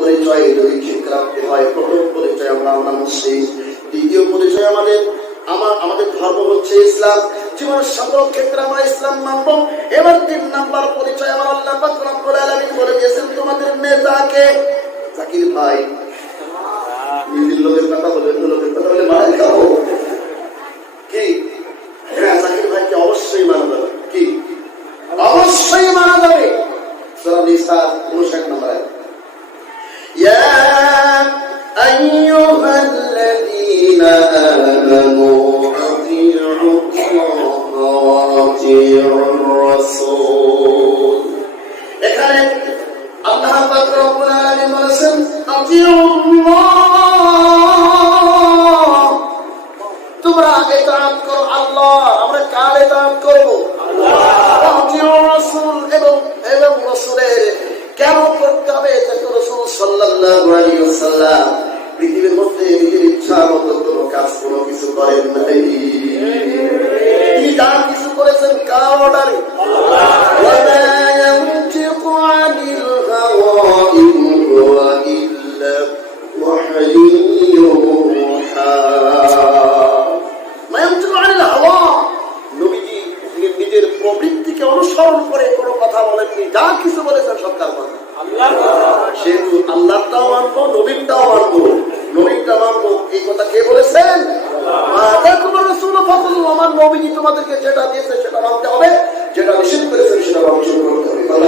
পরিচয় যদি ঠিক রাখতে হয়, প্রথম পরিচয় আমরা মুসলিম, দ্বিতীয় পরিচয় আমাদের ধর্ম হচ্ছে ইসলাম, জীবনের সকল ক্ষেত্রে আমরা ইসলাম মানব। এবার 3 নাম্বার পরিচয় আমার আল্লাহ পাক রব্বুল আলামিন বলে দিয়েছেন তোমাদের নেতাকে। জাকির ভাই নিজের লোকের কথা বলে লোকের কথা বলে মারা খাবো কি? হ্যাঁ, জাকির ভাইকে অবশ্যই মানা যাবে। কি? অবশ্যই মানা যাবে। সূরা নিসা 59 নম্বর আয়াত, ইয়া আইয়ুহাল্লাযীনা আমানু এখানে আল্লাহ পাক রব্বুল আলামিন বলেছেন তোমরা ইতাআত করো আল্লাহ। আমরা কার ইতাআত করব? রাসূল এবং রাসূলের কেন করতে হবে? রাসূল সাল্লাল্লাহু আলাইহি ওয়াসাল্লাম পৃথিবীর মধ্যে নিজের ইচ্ছা মতো কোনো কাজ কোনো কিছু করেন নাই। তিনি যা কিছু করেছেন কার অর্ডারে? নিজের প্রবৃত্তিকে অনুসরণ করে কোনো কথা বলেননি, যা কিছু বলেছেন সব তার কথা। সেহেতু আল্লাহটাও মানবো, নবীনটাও মানবো, নবীনটা মানবো। এই কথা কে বলেছেন? আমার নবীজি তোমাদেরকে যেটা দিয়েছে সেটা মানতে হবে, যেটা নিষেধ করেছেন সেটা বর্জন করতে হবে।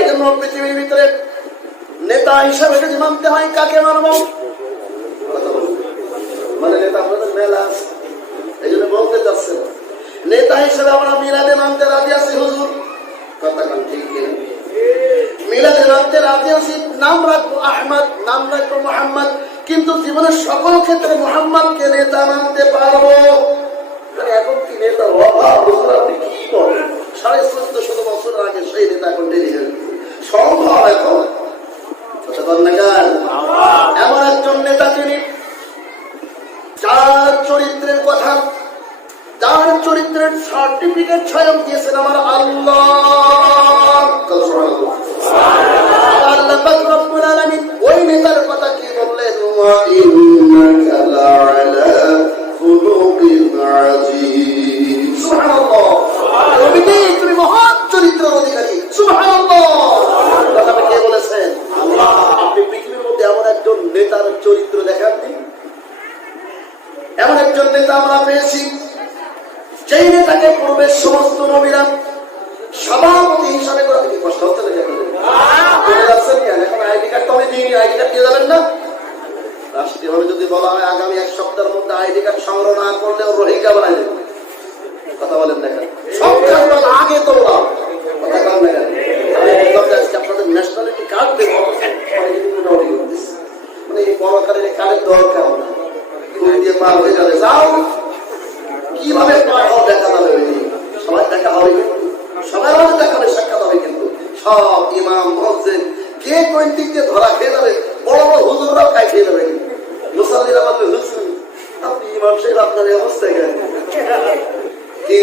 এই জন্য পৃথিবীর ভিতরে নেতা হিসাবে যদি মানতে হয় কাকে মানবো? মানে নেতা আপনাদের মেলা আছে, এই জন্য বলতে চাচ্ছেন নেতা হিসেবে আমরা মিলাদে মানতে রাজি আছি। হুজুর কথা কান ঠিক কিনা? মিলাদে মানতে রাজি আছি, নাম রাখবো আহমদ, নাম রাখবো মোহাম্মদ, কিন্তু জীবনের সকল ক্ষেত্রে মোহাম্মদকে নেতা মানতে পারবো? এখন কি নেতা অভাব? আপনি কি করেন? 1450 বছর আগে সেই নেতা এখন সম্ভব? এখন এমন একজন নেতা তিনি যার চরিত্রের কথা, যার চরিত্রের সার্টিফিকেট স্বয়ং দিয়েছেন আমার আল্লাহ। আল্লাহ পাক রব্বুল আলামিন ওই নেতার কথা কি বললেন? ওয়া ইন্নাকা লা'আলা খুলুকিন আযীম। সুবহানাল্লাহ, নবীজি তুমি মহৎ চরিত্রের অধিকারী। সুবহানাল্লাহ, কথা কে বলেছেন? আল্লাহ। আপনি পৃথিবীর মধ্যে এমন একজন নেতার চরিত্র দেখাননি, এমন একজন নেতা আমরা পেয়েছি যেই নেতাকে পূর্বের সমস্ত নবীরা সভাপতি হিসাবে করে। কি কষ্ট হচ্ছে না? এখন আইডি কার্ড তো আমি দিইনি, আইডি কার্ড দিয়ে যাবেন না? রাষ্ট্রীয়ভাবে যদি বলা হয় আগামী 1 সপ্তাহের মধ্যে আইডি কার্ড সংগ্রহ না করলে রোহিঙ্গা বানাই দেবে। কথা বলেন দেখেন, সরকার আগে তো কথা বলেন দেখেন, আপনাদের ন্যাশনালিটি কার্ড দেবো, মানে এই বড় কারের কার্ডের দরকার না, দিয়ে পার হয়ে যাবে। যাও কিভাবে পার হওয়া দেখা যাবে, সবাই দেখা হবে, সবাই আমাদের দেখা হবে, সাক্ষাৎ হবে, কিন্তু সব ইমাম মসজিদ কে কোন দিক দিয়ে ধরা খেয়ে যাবে, বড় বড় হুজুররাও খাই খেয়ে যাবে। মুসাল্লিরা বলবে হুজুর আপনি ইমাম সাহেব আপনার এই অবস্থায় গেলেন কি?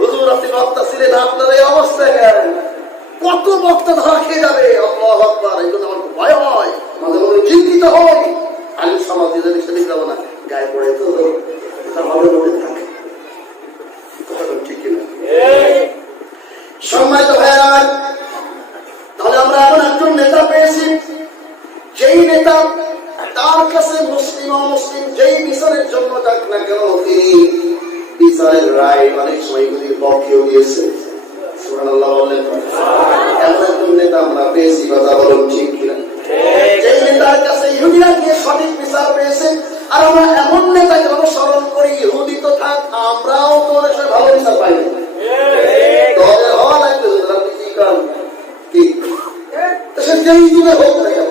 হুজুর আপনি বক্তা ছিলেন, আপনার এই অবস্থায় গেলেন। কত বক্তা ধরা খেয়ে যাবে। আল্লাহু আকবার। এই জন্য আমার ভয় হয়, মাঝে মাঝে চিন্তিত হয়। আলিম সমাজ দিয়ে সেদিক যাবো না, গায়ে পড়ে তো হবে মনে থাকে। ঠিক কিনা? সম্মানিত ভাইরা, তাহলে আমরা এমন একজন নেতা পেয়েছি যেই নেতা তার কাছে মুসলিম অমুসলিম যেই বিচারের জন্য যাক না কেন তিনি বিচারের রায় অনেক সময় গুলির পক্ষেও দিয়েছে। সুবহানাল্লাহ বললেন। এমন একজন নেতা আমরা পেয়েছি, কথা বলুন ঠিক কিনা? যেই নেতার কাছে ইহুদিরা গিয়ে সঠিক বিচার পেয়েছে, আর আমরা এমন নেতাকে অনুসরণ করি, ইহুদি তো থাক আমরাও তো অনেক সময় ভালো বিচার পাই না। হওয়া লাগবে আপনি কি করেন কি সে যেই যুগে হোক না কেন,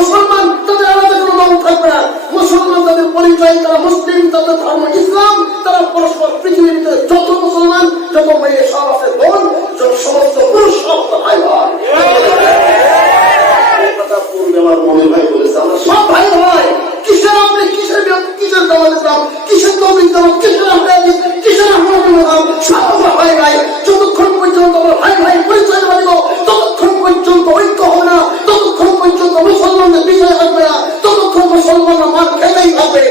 মুসলমান তাদের আলাদা কোনো দল থাকবে না। মুসলমান তাদের পরিচয়, তারা মুসলিম, তাদের ধর্ম ইসলাম, তারা পরস্পর পৃথিবীর ভিতরে যত মুসলমান, যত মেয়ে সব আছে বোন, যত সমস্ত পুরুষ সব ভাই ভাই। কথা পূর্বে আমার মনে ভাই বলেছে আমরা সব ভাই ভাই। কিসের আপনি কিসের কিসের দাওয়াত ইসলাম, কিসের নবীন দাওয়াত, কিসের আমরা কিসের আমরা সব ভাই ভাই। যতক্ষণ পর্যন্ত আমরা ভাই ভাই পরিচয় দিব, ততক্ষণ পর্যন্ত ঐক্য হবে না, ততক্ষণ পর্যন্ত মুসলমানদের বিজয় হবে না, ততক্ষণ মুসলমানরা মার খেতেই হবে।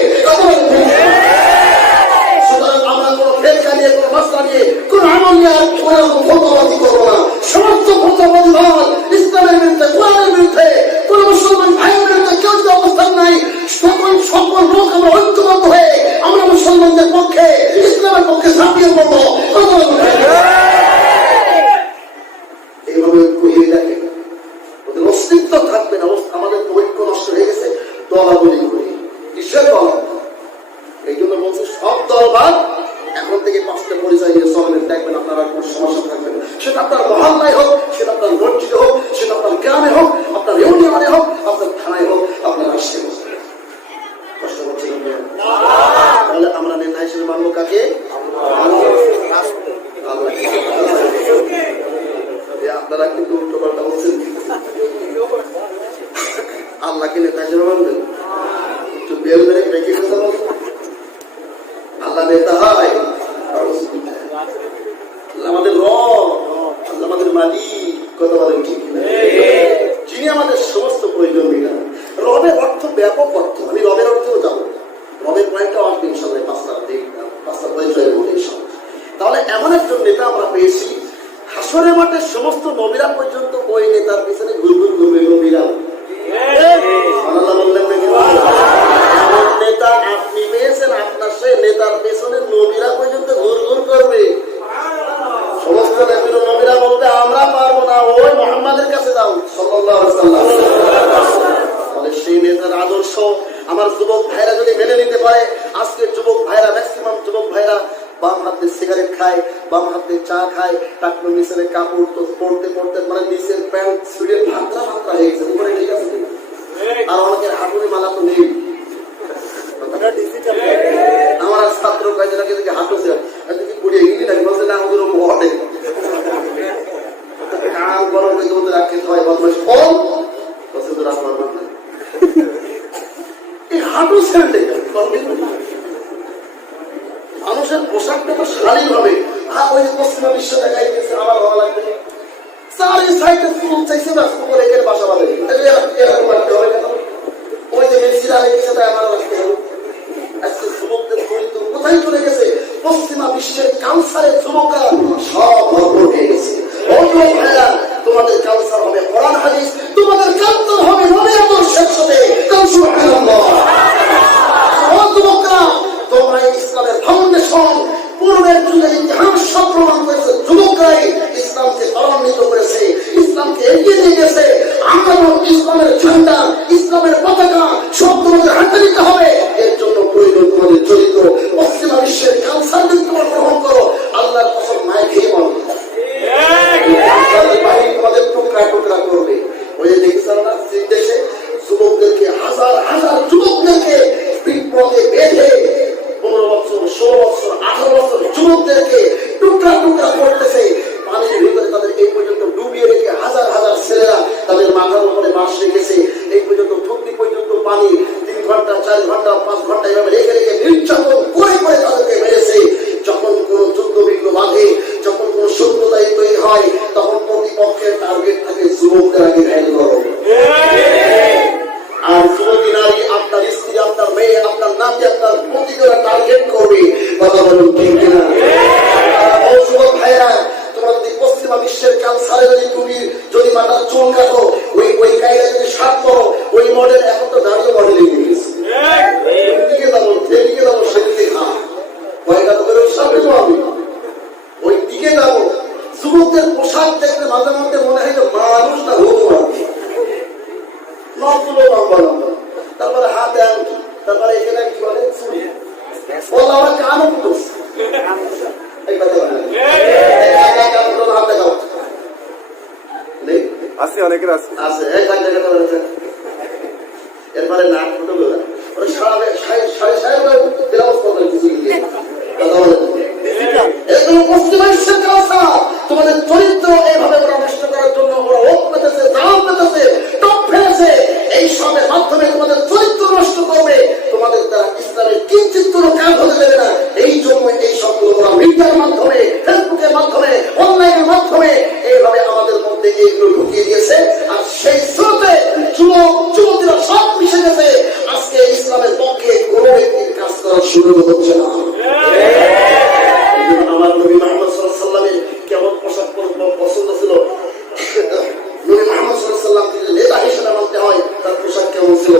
সুতরাং আমরা কোনো ফেরকা নিয়ে, কোনো মাসলা নিয়ে, কোনো আমল নিয়ে আর কোনো ফতোয়াবাজি করবো না। সমস্ত ফতোয়াবাজি দল ইসলামের বিরুদ্ধে, কোরআনের বিরুদ্ধে, কোন মুসলমান ভাইয়ের বিরুদ্ধে কেউ যদি অবস্থান নাই, সকল লোক আমরা ঐক্যবদ্ধ হয়ে আমরা মুসলমানদের পক্ষে, ইসলামের পক্ষে ঝাঁপিয়ে পড়বো। এইভাবে ঐক্য হয়ে থাকে, ওদের অস্তিত্ব থাকবে না। আমাদের ঐক্য নষ্ট হয়ে গেছে দলাদলি করি। কিসের দল? এই জন্য বলছে সব দলবাদ এখন থেকে 5টা পরিচয় নিয়ে চলবেন, দেখবেন আপনার আর কোনো সমস্যা থাকবে না। সেটা আপনার মহল্লায় হোক, সেটা আপনার মসজিদে হোক, সেটা আপনার গ্রামে হোক, আপনার ইউনিয়নে হোক, আপনার থানায় হোক, আপনার রাষ্ট্রে হোক। কষ্ট করছিলেন তাহলে আমরা নেতা হিসেবে মানবো কাকে? আপনারা কিন্তু উল্টো পাল্টা বলছেন। আল্লাহকে নেতা হিসেবে মানবেন? একটু বেল ধরে রেখে কথা বলছেন। আল্লাহ নেতা হয়, আমাদের রব, আল্লাহ আমাদের মালিক, কথা বলেন ঠিক না? যিনি আমাদের সমস্ত প্রয়োজন মিটান। রবের অর্থ ব্যাপক অর্থ, আমি রবের অর্থেও যাবো, রবের পয়েন্টটাও আসবে ইনশাল্লাহ 5টা পরিচয়ের মধ্যে। তাহলে এমন একজন নেতা আমরা পেয়েছি, হাসরের মাঠে সমস্ত নবীরা পর্যন্ত ওই নেতার পিছনে ঘুরঘুর ঘুরবে। নবীরা আল্লাহ বললেন নেতা আপনি পেয়েছেন, আপনার সেই নেতার পেছনে নবীরা পর্যন্ত ঘুরঘুর করবে। সমস্ত নবীরা বলতে আমরা পারবো না, ওই মুহাম্মাদের কাছে যাও সাল্লাল্লাহু আলাইহি ওয়াসাল্লাম। তাহলে সেই নেতার আদর্শ আমার যুবক ভাইরা যদি মেনে নিতে পারে, আজকে যুবক ভাইরা, ম্যাক্সিমাম যুবক ভাইরা বাম হাতে সিগারেট খায়, বাম হাতে চা খায়, টাকনো নিচের কাপড় তো পড়তে পড়তে মানে নিচের প্যান্ট ছুড়ে ভাত্রা ভাত্রা হয়ে গেছে, উপরে ঠিক আছে। আর অনেকের হাঁটুনি মালা তো নেই। আমার ছাত্র কয়েকজনকে দেখে হাঁটুছে পুড়িয়ে গিয়ে নাকি বলছে না ওদের ঘটে কাল গরম হয়ে ওদের রাখতে হয় বদমাস কম বলছে তো রাখবার না। এই হাঁটু ছেড়ে মানুষের পোশাকটা তো শালীন হবে। ওই পশ্চিমা বিশ্ব দেখাই গেছে, আমার ভালো লাগবে চারি সাইডে ফুল চাইছে না, উপরে এখানে বাসা বাঁধে এরকম রাখতে হবে কেন? ওই যে মেসিরা লেগেছে তাই আমার রাখতে হবে। আজকে যুবকদের চরিত্র কোথায় চলে গেছে? পশ্চিমা বিশ্বের কালচারের যুবকরা সব ভরপুর হয়ে গেছে। তোমাদের কালচার হবে কোরআন হাদিস, তোমাদের কালচার হবে নবী আদর্শের সাথে। যুবকরা তোমরা ইসলামের ফাউন্ডেশন, পূর্বের যুগে ইতিহাস সব প্রমাণ করেছে, যুবকরাই ইসলামকে ত্বরান্বিত করেছে, ইসলামকে এগিয়ে নিয়ে গেছে। আমরা ইসলামের ঝান্ডা, ইসলামের পতাকা সব তোমাদের হাতে নিতে হবে। এর জন্য প্রয়োজন তোমাদের চরিত্র। পশ্চিমা বিশ্বের কালচার তোমরা গ্রহণ করো, আল্লাহর কসম মায়ের খেয়ে বলবে তোমাদের টুকরা টুকরা করবে। ওই যে দেখছেন না দেশে যুবকদেরকে, হাজার হাজার যুবকদেরকে বিপদে বেঁধে 15 বছর, 16 বছর, 18 বছর যুবকদেরকে টুকরা টুকরা করতেছে। পানির ভিতরে তাদের এই পর্যন্ত ডুবিয়ে রেখে হাজার হাজার ছেলেরা তাদের মাথার উপরে বাঁশ রেখেছে। এই পর্যন্ত ঠুকনি পর্যন্ত পানি 3 ঘন্টা, 4 ঘন্টা, 5 ঘন্টা এভাবে রেখে রেখে নির্যাতন করে করে তাদেরকে মেরেছে। যখন কোন যুদ্ধ বিঘ্ন বাঁধে, যখন কোন শত্রুতাই তৈরি হয়, তখন প্রতিপক্ষের টার্গেট থাকে যুবকদের আগে ঘায়ল করো। আর যুবতী নারী, আপনার স্ত্রী, আপনার মেয়ে, আপনার নাতি, আপনার প্রতিটা টার্গেট করবে। কথা বলুন ঠিক কিনা? যুবক ভাইরা, তোমরা যদি পশ্চিমা বিশ্বের কালচারে যদি মাথার চুল কাটো, ওই কায়দা যদি সাত করো, ওই মডেল এখন তো দাঁড়িয়ে মডেলিং হয়ে গেছে। দিকে যাবো, যেদিকে যাবো সেদিকে খা কয়টা তো করে সামনে তো আমি ওই দিকে যাবো। যুবকদের পোশাক দেখলে মাঝে মধ্যে মনে হয় যে মানুষটা হতো আমি নগুলো লম্বা লম্বা, তারপরে হাতে আনকি, তারপরে এখানে কি বলে চুরি বলা আমার কানও করছে। এই কথা আছে, অনেকের আছে, এরপরে নাক ফুটো তোমাদের চরিত্র এইভাবে ওরা নষ্ট করার জন্য ওরা ওক পেতেছে, জাল পেতেছে, টপ ফেলেছে। এই সবের মাধ্যমে তোমাদের চরিত্র নষ্ট করবে, তোমাদের দ্বারা ইসলামের কিঞ্চিত কোনো কাজ হতে দেবে না। এই জন্য এই সবগুলো ওরা মিডিয়ার মাধ্যমে, ফেসবুকের মাধ্যমে, অনলাইনের মাধ্যমে এইভাবে আমাদের পছন্দ ছিল নবী মুহাম্মদ সাল্লাল্লাহু আলাইহি ওয়াসাল্লাম যদি নেতা হিসেবে মানতে হয় তার পোশাক কেমন ছিল,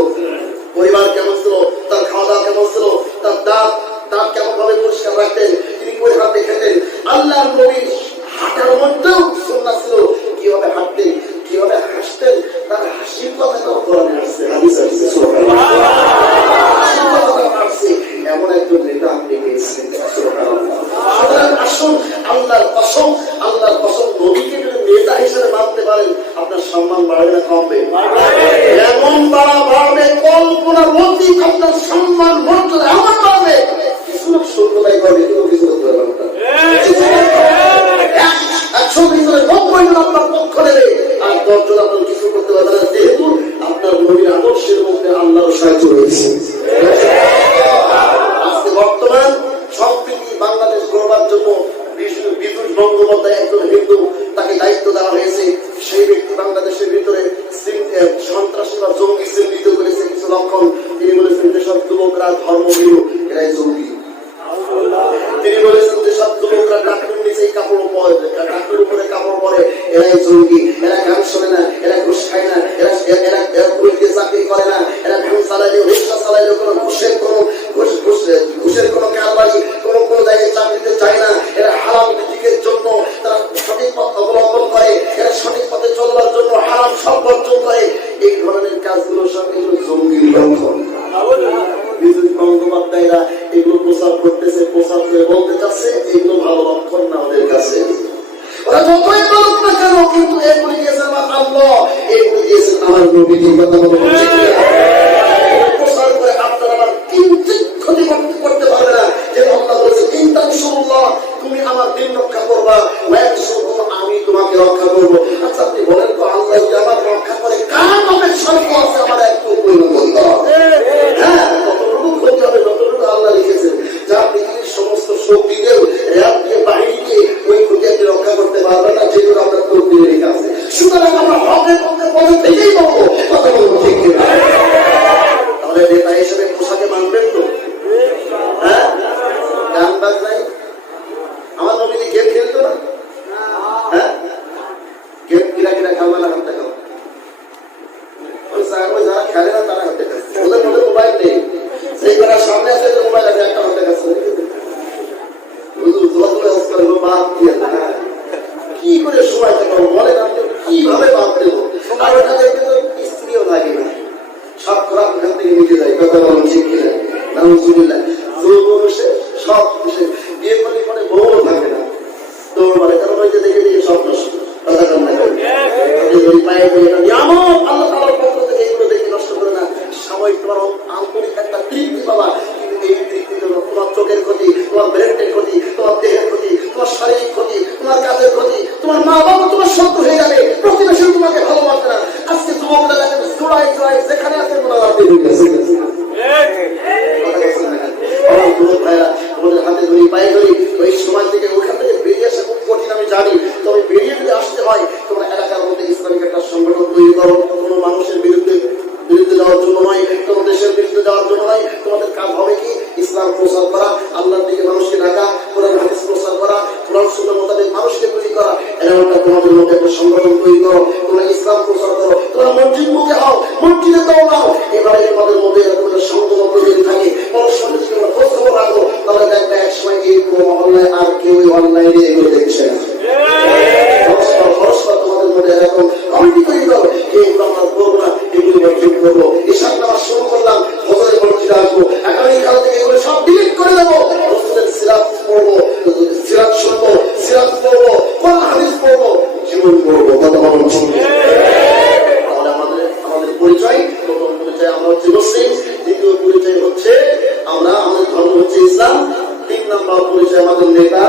পরিবার কেমন ছিল, তার খাওয়া দাওয়া কেমন ছিল, তার দাঁত কেমন ভাবে পরিষ্কার রাখতেন, তিনি কোন হাতে খেতেন। আল্লাহর নবীর হাঁটার মধ্যেও সুন্নাহ ছিল কিভাবে হাঁটতেন, কিভাবে হাসতেন, তার হাসির কথাটাও কোরআনে আসছে, হাদিসে আসছে। সুবহানাল্লাহ, হাসির কথাটাও আসছে। এমন একজন নেতা আপনি পেয়েছেন। সুবহানাল্লাহ। সুতরাং আসুন আল্লাহর কসম নবীকে যদি নেতা হিসেবে মানতে পারেন আপনার সম্মান বাড়বে না কমবে? এমন বাড়বে, কল্পনার অতীত আপনার সম্মান মর্যাদা এমন বাড়বে, কিছু লোক সত্যতাই করবে কিন্তু কিছু লোক করবে না। 100 ভিতরে 90 জন আপনার পক্ষ নেবে আর 10 জন আপনার কিছু করতে পারবে না, যেহেতু আপনার নবীর আদর্শের মধ্যে আল্লাহর সাহায্য রয়েছে। আজকে বর্তমান সম্প্রীতি বাংলাদেশ গড়বার জন্য বিদ্যুৎ বন্দ্যোপাধ্যায় একজন হিন্দু, তাকে দায়িত্ব দেওয়া হয়েছে। সেই ব্যক্তি বাংলাদেশের ভিতরে সন্ত্রাসী বা জঙ্গি চিহ্নিত করেছে কিছু লক্ষণ। তিনি বলেছেন যেসব যুবকরা ধর্মভীরু এরাই জঙ্গি। তিনি বলেছেন যেসব যুবকরা ডাক্তার নিচে কাপড় পরে, ডাক্তার উপরে কাপড় পরে এরাই জঙ্গি। এরা গান শোনে না, এরা ঘুষ খায় না, এরা পুলিশকে চাকরি করে না, এরা ভ্যান চালাইলেও রিক্সা চালাইলেও কোনো ঘুষের কোনো কারবারি কোনো জায়গায় চাকরিতে চায় না। এরা হারাম রিজিকের জন্য তারা সঠিক পথ অবলম্বন করে, এরা সঠিক পথে চলবার জন্য হারাম সব বর্জন করে। এই ধরনের কাজগুলো সব এগুলো জঙ্গির লক্ষণ। বিদ্যুৎ বন্দ্যোপাধ্যায়রা এগুলো প্রচার করতেছে, প্রচার করে বলতে চাচ্ছে এগুলো ভালো লক্ষণ না ওদের কাছে। ওরা যতই বলুক না কেন, কিন্তু এগুলি দিয়েছেন আমার আল্লাহ, এগুলি দিয়েছেন আমার নবী। কথা বলবো প্রচার করে আপনারা আমার কিঞ্চিৎ ক্ষতি করতে পারবে না। যে আল্লাহ বলেছে ইনতানসুরুল্লাহ, তুমি আমার দিন রক্ষা করবা, আমি তোমাকে রক্ষা করবো। আচ্ছা আপনি বলেন তো আল্লাহ যদি আমার রক্ষা করে কার নামের শর্ত আছে আমার একটু পরিণত করতে হবে? হ্যাঁ, ততটুকু ক্ষতি হবে যতটুকু আল্লাহ লিখেছেন। যা পৃথিবীর সমস্ত শক্তিদের র্যাব দিয়ে বাহিনীকে ওই ক্ষতি আপনি রক্ষা করতে পারবেন না, যেগুলো আপনার তকদিরে লেখা আছে। সুতরাং আমরা হকের পক্ষে পদে থেকেই বলবো, কথা বলবো ঠিক কিনা? তাহলে নেতা হিসেবে পোশাকে মানবেন তো? হ্যাঁ, গান বাজনাই আমার নবী গেম খেলতো না? হ্যাঁ, গেম কিরা খেলবে না, হাত দেখাও। ওই যারা খেলে না তারা হাত দেখাচ্ছে, ওদের মধ্যে মোবাইল নেই। সেই করার সামনে আছে মোবাইল আছে, একটা হাত দেখাচ্ছে। কি করে সময় দেখাবো বলেন আপনি? কিভাবে বাদ দেবো? আর ওটা দেখতে তো স্ত্রীও লাগে না, সব খোরাক ওখান থেকে নিতে যায়। কথা বলেন ঠিক কিনা? নাউজুবিল্লাহ। সব বিয়ে করলে পরে বউ থাকে না, দৌড় মারে, কারণ ওই যে দেখে দেখে সব নষ্ট। কথা কম না, পায়ে আল্লাহ তাআলার পক্ষ থেকে এগুলো দেখে নষ্ট করে না। সাময়িক তোমার আন্তরিক একটা তৃপ্তি পাবা, কিন্তু এই তৃপ্তির জন্য তোমার চোখের ক্ষতি, তোমার ব্রেনের ক্ষতি, তোমার দেহের ক্ষতি, তোমার শারীরিক ক্ষতি, তোমার কাজের ক্ষতি, তোমার মা বাবা তোমার শত্রু হয়ে যাবে, প্রতিবেশী তোমাকে ভালোবাসবে না। আজকে যুবকরা দেখেন জোড়ায় জোড়ায় যেখানে আছে তোমাদের হাতে ধরি, পায়ে ধরি। ওই সময় থেকে ওখান থেকে বেরিয়ে আসা খুব কঠিন আমি জানি, তবে বেরিয়ে যদি আসতে হয় তোমরা এলাকার মধ্যে ইসলামিক একটা সংগঠন তৈরি করো। কোনো মানুষের বিরুদ্ধে যাওয়ার জন্য নয়, তোমার দেশের বিরুদ্ধে যাওয়ার জন্য নয়। তোমাদের কাজ হবে কি? ইসলাম প্রচার করা, আল্লাহর দিকে মানুষকে ডাকা, কোরআন হাদিস প্রচার করা, কোরআন সুন্নাহ মোতাবেক মানুষকে তৈরি করা। এরকমটা তোমাদের মধ্যে একটা সংগঠন তৈরি করো, তোমরা ইসলাম প্রচার করো, তোমরা মসজিদ মুখে হও, মসজিদে দাও নাও। এবারে তোমাদের মধ্যে এরকম একটা সংগঠন যদি থাকে, পরস্পরের সঙ্গে খোঁজ খবর রাখো, তাহলে দেখবে এক সময় এই কোনো মহল্লায় আর কেউ অনলাইনে এগুলো দেখছে না। পরস্পর তোমাদের মধ্যে এরকম কমিটি তৈরি করো, এগুলো আমরা করবো না, এগুলো ঠিক করবো। ঈশান নামাজ শুরু করলাম, ফজরের মসজিদে আসবো, আগামীকাল থেকে এগুলো সব ডিলিট করে দেবো। রাসূলের সিরাত পড়বো, সিরাত শুনবো, সিরাত পড়বো, কোরআন হাদিস পড়বো, জীবন পড়বো। কথা বলুন। তাহলে আমাদের পরিচয়, প্রথম পরিচয় আমরা হচ্ছে মুসলিম, দ্বিতীয় পরিচয় হচ্ছে আমাদের ধর্ম হচ্ছে ইসলাম, 3 নম্বর পরিচয় আমাদের নেতা